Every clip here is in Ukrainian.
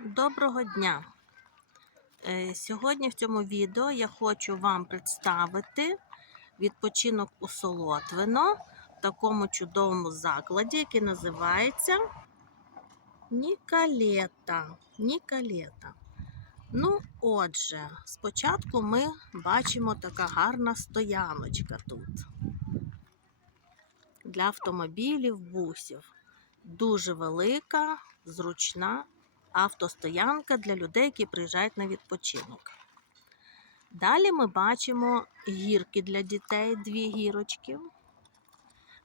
Доброго дня! Е, Сьогодні в цьому відео я хочу вам представити відпочинок у Солотвино в такому чудовому закладі, який називається Нікалета. Нікалета. Ну, отже, спочатку ми бачимо така гарна стояночка тут для автомобілів, бусів. Дуже велика, зручна автостоянка для людей, які приїжджають на відпочинок. Далі ми бачимо гірки для дітей, дві гірочки.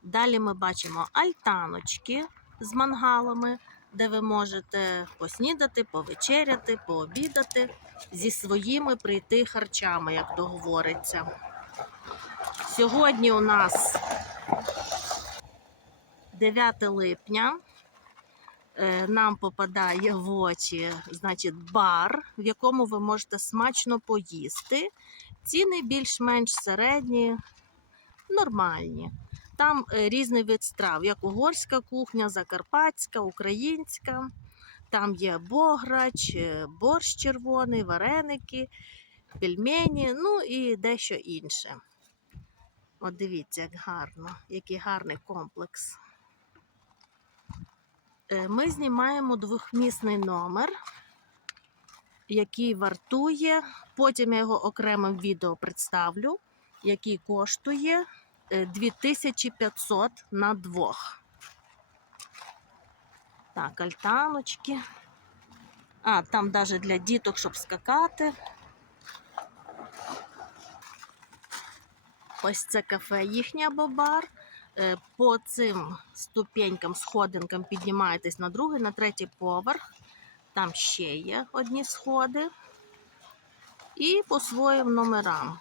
Далі ми бачимо альтаночки з мангалами, де ви можете поснідати, повечеряти, пообідати зі своїми прийти харчами, як то говориться. Сьогодні у нас 9 липня нам попадає в очі значить, бар, в якому ви можете смачно поїсти. Ціни більш-менш середні, нормальні. Там е, різний вид страв, як угорська кухня, закарпатська, українська. Там є бограч, е, борщ червоний, вареники, пельмені, ну і дещо інше. От дивіться, як гарно, який гарний комплекс. Е, Ми знімаємо двохмісний номер, який вартує. Потім я його окремим відео представлю, який коштує е, 2500 на двох. Так, альтаночки. А, там навіть для діток, щоб скакати. Ось це кафе їхнє або бар. Е, По цим ступенькам, сходинкам піднімаєтесь на другий, на третій поверх. Там ще є одні сходи. І по своїм номерам.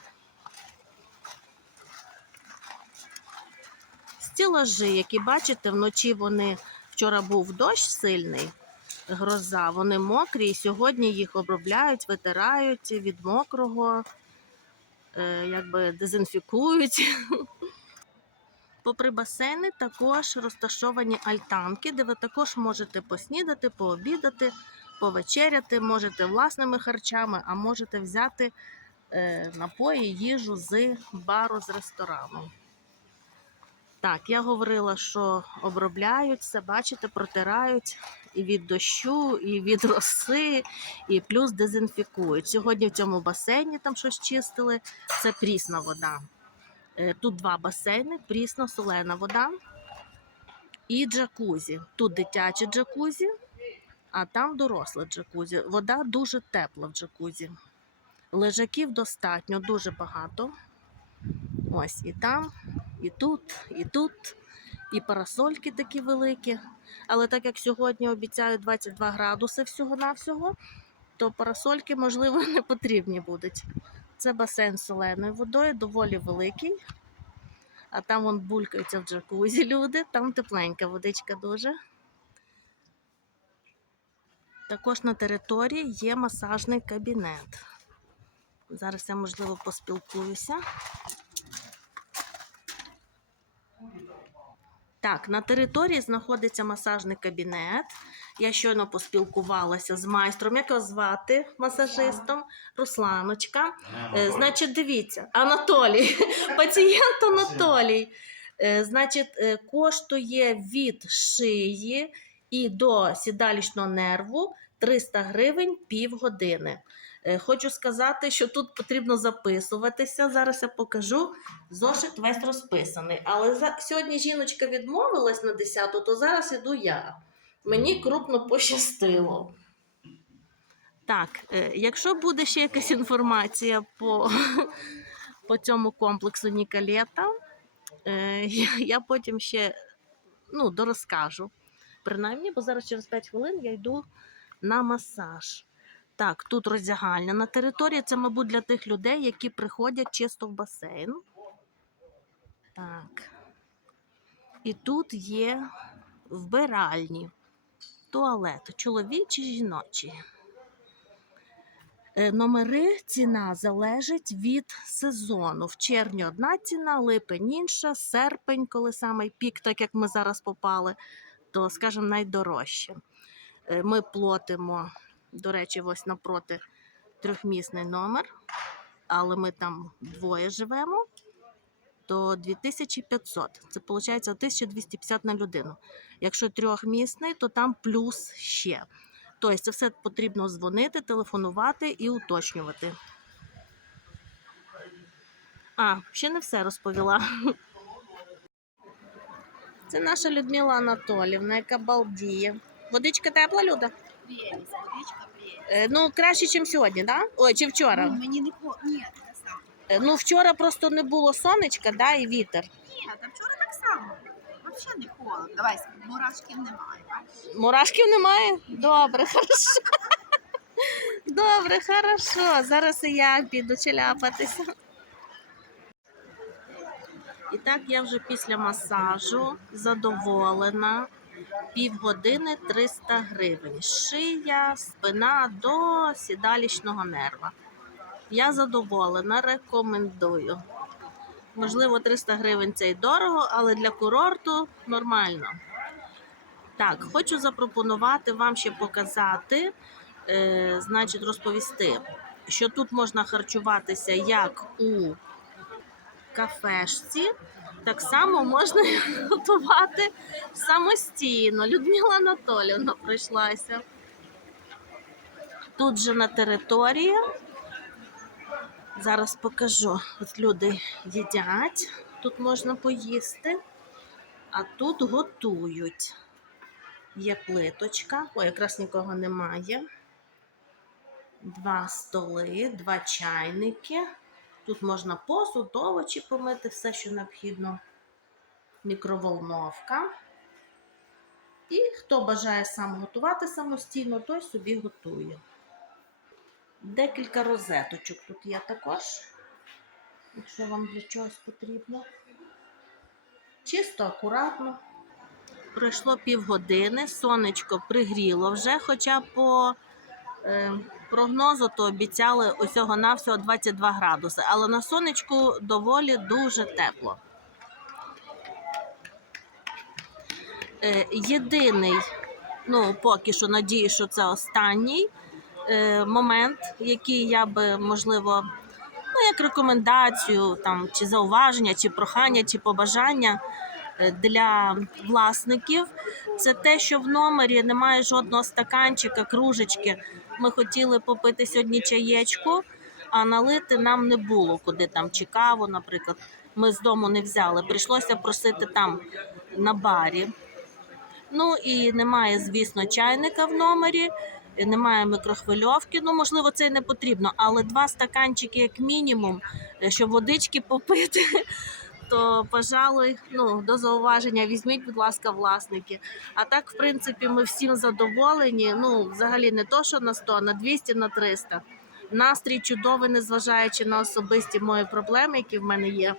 Стілажі, які бачите, вночі вони вчора був дощ сильний, гроза, вони мокрі, і сьогодні їх обробляють, витирають від мокрого, е, якби дезінфікують. Попри басейни також розташовані альтанки, де ви також можете поснідати, пообідати, повечеряти, можете власними харчами, а можете взяти е, напої, їжу з бару з ресторану. Так, я говорила, що обробляють все, бачите, протирають і від дощу, і від роси, і плюс дезінфікують. Сьогодні в цьому басейні там щось чистили, це прісна вода. Е, Тут два басейни, прісна солена вода і джакузі. Тут дитяче джакузі, а там доросле джакузі. Вода дуже тепла в джакузі. Лежаків достатньо, дуже багато. Ось і там, і тут, і тут, і парасольки такі великі. Але так як сьогодні обіцяють 22 градуси всього-навсього, то парасольки, можливо, не потрібні будуть. Це басейн з соленою водою, доволі великий. А там вон булькаються в джакузі люди, там тепленька водичка дуже. Також на території є масажний кабінет. Зараз я, можливо, поспілкуюся. Так, на території знаходиться масажний кабінет. Я щойно поспілкувалася з майстром. Як його звати масажистом? Русланочка. Е, значить, дивіться, Анатолій, пацієнт Анатолій. Е, значить, е, коштує від шиї і до сідалічного нерву 300 гривень півгодини. Е, Хочу сказати, що тут потрібно записуватися. Зараз я покажу. Зошит весь розписаний. Але за... сьогодні жіночка відмовилась на 10, то зараз іду я. Мені крупно пощастило. Так, е, якщо буде ще якась інформація по, по цьому комплексу Нікалета, е, я потім ще ну, дорозкажу. Принаймні, бо зараз через 5 хвилин я йду на масаж. Так, тут роздягальня на території. Це, мабуть, для тих людей, які приходять чисто в басейн. Так. І тут є вбиральні, туалет, чоловічі, жіночі. Е, Номери ціна залежить від сезону. В червні одна ціна, липень інша, серпень, коли самий пік, так як ми зараз попали, то, скажімо, найдорожче. Е, Ми платимо До речі, ось напроти трьохмісний номер, але ми там двоє живемо, то 2500. Це виходить 1250 на людину. Якщо трьохмісний, то там плюс ще. Тобто це все потрібно дзвонити, телефонувати і уточнювати. А, ще не все розповіла. Це наша Людмила Анатолівна, яка балдіє. Водичка тепла, Люда? Водичка. Е, ну, краще, ніж сьогодні? Да? Ой, чи вчора. Ну, мені не по... Ні, так само. Е, Ну, вчора просто не було сонечка, да, і вітер. Ні, та вчора так само. Взагалі не холодно. Давай, мурашків немає? Мурашків немає? Добре, хорошо. Добре, хорошо. Зараз і я піду чіляпатися. І так я вже після масажу задоволена. Півгодини 300 гривень. Шия, спина до сідалічного нерва. Я задоволена, рекомендую. Можливо, 300 гривень це й дорого, але для курорту нормально. Так, хочу запропонувати вам ще показати, е, значить, розповісти, що тут можна харчуватися як у кафешці, так само можна готувати самостійно. Людмила Анатолівна прийшлася. Тут же на території. Зараз покажу. От люди їдять, тут можна поїсти, а тут готують. Є плиточка. Ой, якраз нікого немає. Два столи, два чайники. Тут можна посуд, овочі помити, все, що необхідно. Мікроволновка. І хто бажає сам готувати самостійно, той собі готує. Декілька розеточок тут є також, якщо вам для чогось потрібно. Чисто, акуратно. Пройшло півгодини, сонечко пригріло вже, хоча по е, прогнозу то обіцяли усього навсього 22 градуси, але на сонечку доволі дуже тепло. Е, єдиний, ну поки що надію, що це останній е, момент, який я би можливо, ну як рекомендацію, там чи зауваження, чи прохання, чи побажання е, для власників, це те, що в номері немає жодного стаканчика, кружечки. Ми хотіли попити сьогодні чаєчку, а налити нам не було куди там чи каву, наприклад. Ми з дому не взяли. Прийшлося просити там на барі. Ну і немає, звісно, чайника в номері, немає мікрохвильовки. Ну, можливо, це й не потрібно, але два стаканчики, як мінімум, е, щоб водички попити. То, пожалуй, ну, до зауваження візьміть, будь ласка, власники. А так, в принципі, ми всім задоволені. Ну, взагалі, не то, що на 100, а на 200, на 300. Настрій чудовий, незважаючи на особисті мої проблеми, які в мене є.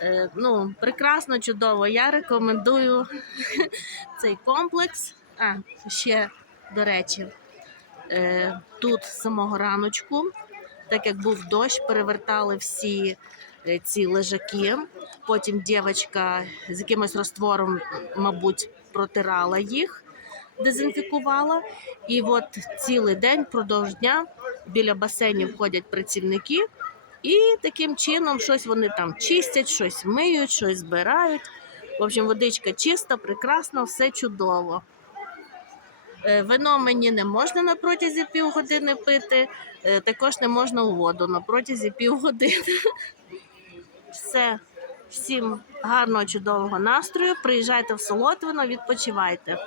Е, ну, прекрасно, чудово. Я рекомендую цей комплекс. А, ще, до речі, е, тут з самого раночку, так як був дощ, перевертали всі ці лежаки. Потім дівчинка з якимось розтвором, мабуть, протирала їх, дезінфікувала. І от цілий день, впродовж дня, біля басейнів ходять працівники. І таким чином щось вони там чистять, щось миють, щось збирають. В общем, водичка чиста, прекрасна, все чудово. Е, Вино мені не можна на протязі півгодини пити, е, також не можна у воду на протязі півгодини. Все. Всім гарного, чудового настрою. Приїжджайте в Солотвино, відпочивайте.